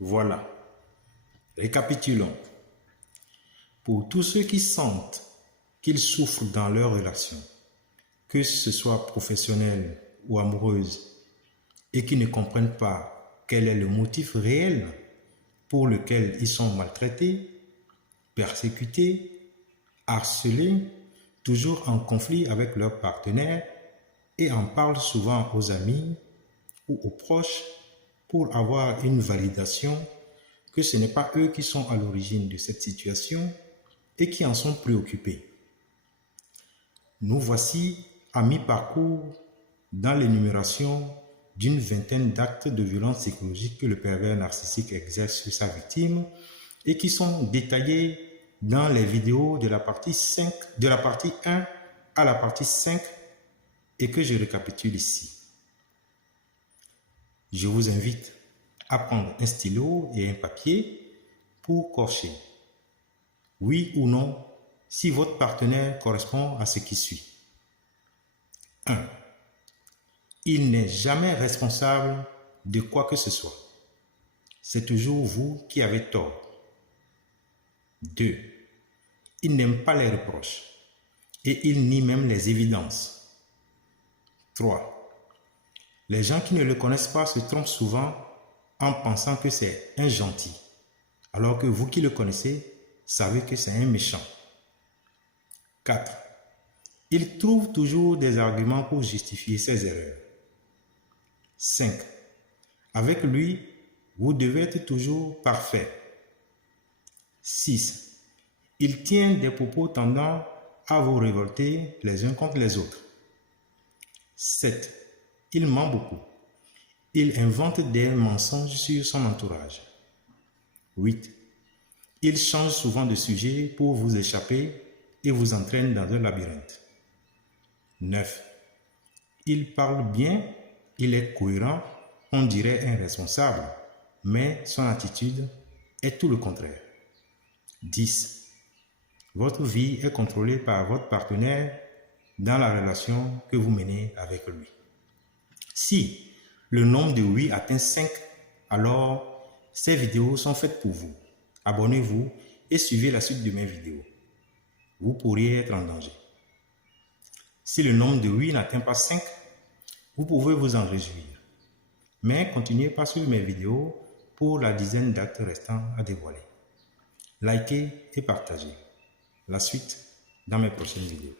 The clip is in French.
Voilà. Récapitulons. Pour tous ceux qui sentent qu'ils souffrent dans leur relation, que ce soit professionnelle ou amoureuse, et qui ne comprennent pas quel est le motif réel pour lequel ils sont maltraités, persécutés, harcelés, toujours en conflit avec leur partenaire et en parlent souvent aux amis ou aux proches pour avoir une validation que ce n'est pas eux qui sont à l'origine de cette situation et qui en sont préoccupés. Nous voici à mi-parcours dans l'énumération d'une vingtaine d'actes de violence psychologique que le pervers narcissique exerce sur sa victime et qui sont détaillés dans les vidéos de la partie 1 à la partie 5 et que je récapitule ici. Je vous invite à prendre un stylo et un papier pour cocher oui ou non si votre partenaire correspond à ce qui suit. 1. Il n'est jamais responsable de quoi que ce soit. C'est toujours vous qui avez tort. 2. Il n'aime pas les reproches et il nie même les évidences. 3. Les gens qui ne le connaissent pas se trompent souvent en pensant que c'est un gentil, alors que vous qui le connaissez, savez que c'est un méchant. 4. Il trouve toujours des arguments pour justifier ses erreurs. 5. Avec lui, vous devez être toujours parfait. 6. Il tient des propos tendant à vous révolter les uns contre les autres. 7. Il ment beaucoup. Il invente des mensonges sur son entourage. 8. Il change souvent de sujet pour vous échapper et vous entraîne dans un labyrinthe. 9. Il parle bien, il est cohérent, on dirait un responsable, mais son attitude est tout le contraire. 10. Votre vie est contrôlée par votre partenaire dans la relation que vous menez avec lui. Si le nombre de oui atteint 5, alors ces vidéos sont faites pour vous. Abonnez-vous et suivez la suite de mes vidéos. Vous pourriez être en danger. Si le nombre de oui n'atteint pas 5, vous pouvez vous en réjouir. Mais continuez pas sur mes vidéos pour la dizaine d'actes restants à dévoiler. Likez et partagez. La suite dans mes prochaines vidéos.